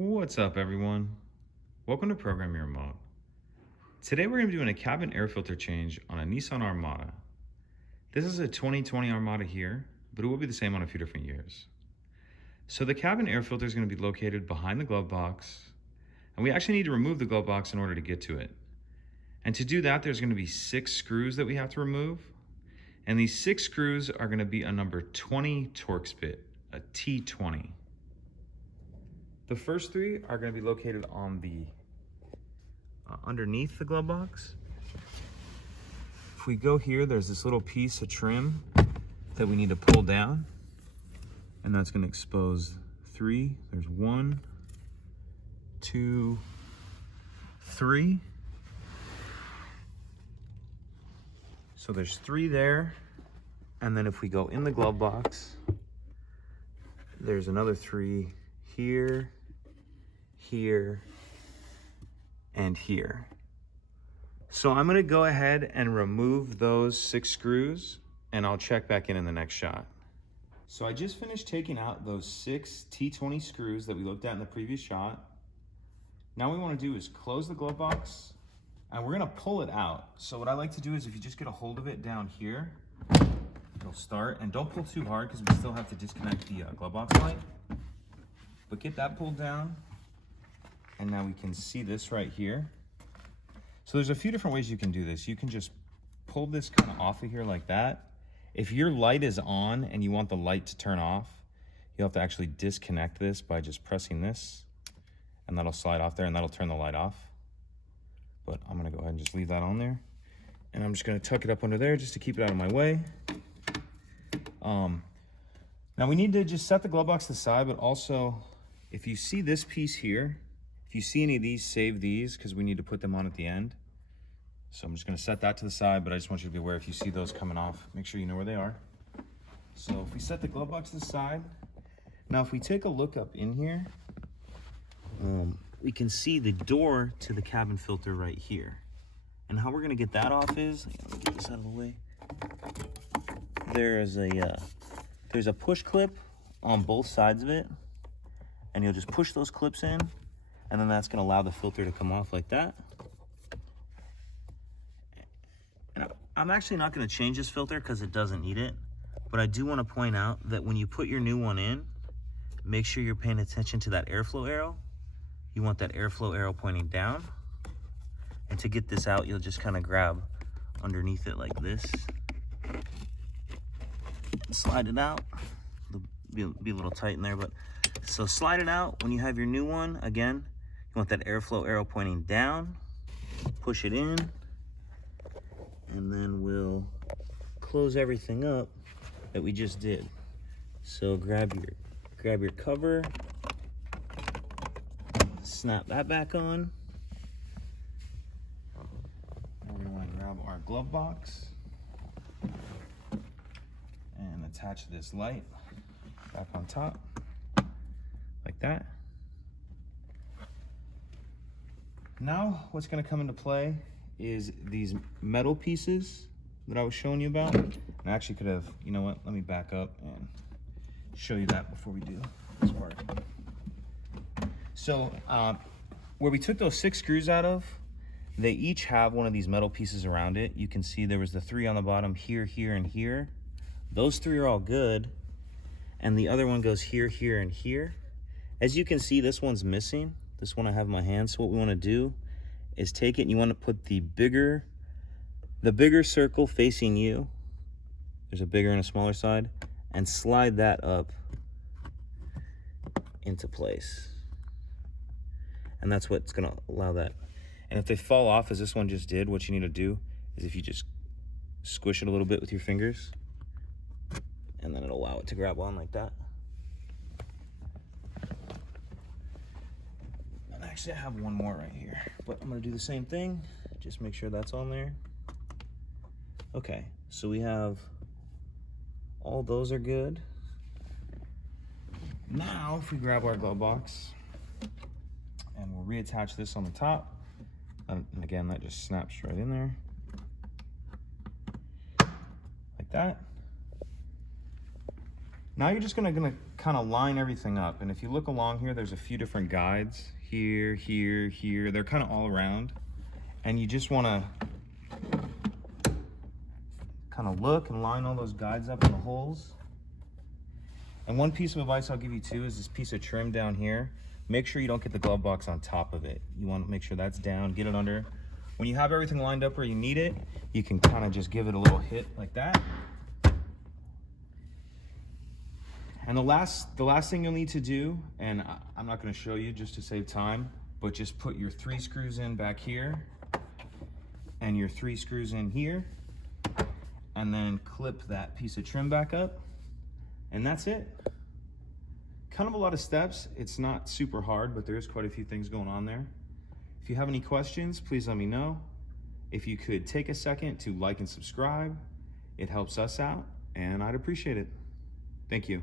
What's up, everyone? Welcome to Program Your Remote. Today we're going to be doing a cabin air filter change on a Nissan Armada. This is a 2020 Armada here, but it will be the same on a few different years. So the cabin air filter is going to be located behind the glove box, and we actually need to remove the glove box in order to get to it. And to do that, there's going to be 6 screws that we have to remove, and these 6 screws are going to be a number 20 Torx bit, a T20. The first 3 are going to be located on the underneath the glove box. If we go here, there's this little piece of trim that we need to pull down, and that's going to expose 3. There's 1, 2, 3. So there's 3 there, and then if we go in the glove box, there's another 3 here, here, and here. So I'm gonna go ahead and remove those 6 screws, and I'll check back in the next shot. So I just finished taking out those 6 T20 screws that we looked at in the previous shot. Now what we wanna do is close the glove box, and we're gonna pull it out. So what I like to do is if you just get a hold of it down here, it'll start, and don't pull too hard because we still have to disconnect the glove box light. But get that pulled down, and now we can see this right here. So there's a few different ways you can do this. You can just pull this kind of off of here like that. If your light is on and you want the light to turn off, you'll have to actually disconnect this by just pressing this, and that'll slide off there, and that'll turn the light off. But I'm gonna go ahead and just leave that on there. And I'm just gonna tuck it up under there just to keep it out of my way. Now we need to just set the glove box to the side, but also if you see this piece here, if you see any of these, save these because we need to put them on at the end. So I'm just gonna set that to the side, but I just want you to be aware if you see those coming off, make sure you know where they are. So if we set the glove box to the side, now if we take a look up in here, we can see the door to the cabin filter right here. And how we're gonna get that off is, let me get this out of the way. There's a push clip on both sides of it, and you'll just push those clips in, and then that's gonna allow the filter to come off like that. And I'm actually not gonna change this filter because it doesn't need it, but I do wanna point out that when you put your new one in, make sure you're paying attention to that airflow arrow. You want that airflow arrow pointing down. And to get this out, you'll just kind of grab underneath it like this. Slide it out. It'll be a little tight in there, but so slide it out. When you have your new one, again, you want that airflow arrow pointing down. Push it in, and then we'll close everything up that we just did. So grab your cover, snap that back on. And we want to grab our glove box and attach this light back on top like that. Now what's going to come into play is these metal pieces that I was showing you about. And I actually could have, you know what, let me back up and show you that before we do this part. So where we took those 6 screws out of, they each have one of these metal pieces around it. You can see there was the 3 on the bottom here, here, and here. Those 3 are all good. And the other one goes here, here, and here. As you can see, this one's missing. This one I have in my hand. So what we want to do is take it, and you want to put the bigger circle facing you. There's a bigger and a smaller side, and slide that up into place. And that's what's going to allow that. And if they fall off, as this one just did, what you need to do is if you just squish it a little bit with your fingers, and then it'll allow it to grab on like that. And actually I have one more right here, but I'm gonna do the same thing. Just make sure that's on there. Okay, so we have all those are good. Now if we grab our glove box and we'll reattach this on the top, and again that just snaps right in there like that. Now you're just gonna kind of line everything up. And if you look along here, there's a few different guides. Here, here, here. They're kind of all around. And you just wanna kind of look and line all those guides up in the holes. And one piece of advice I'll give you too is this piece of trim down here. Make sure you don't get the glove box on top of it. You want to make sure that's down, get it under. When you have everything lined up where you need it, you can kind of just give it a little hit like that. And the last thing you'll need to do, and I'm not going to show you just to save time, but just put your 3 screws in back here and your 3 screws in here, and then clip that piece of trim back up, and that's it. Kind of a lot of steps. It's not super hard, but there is quite a few things going on there. If you have any questions, please let me know. If you could take a second to like and subscribe, it helps us out, and I'd appreciate it. Thank you.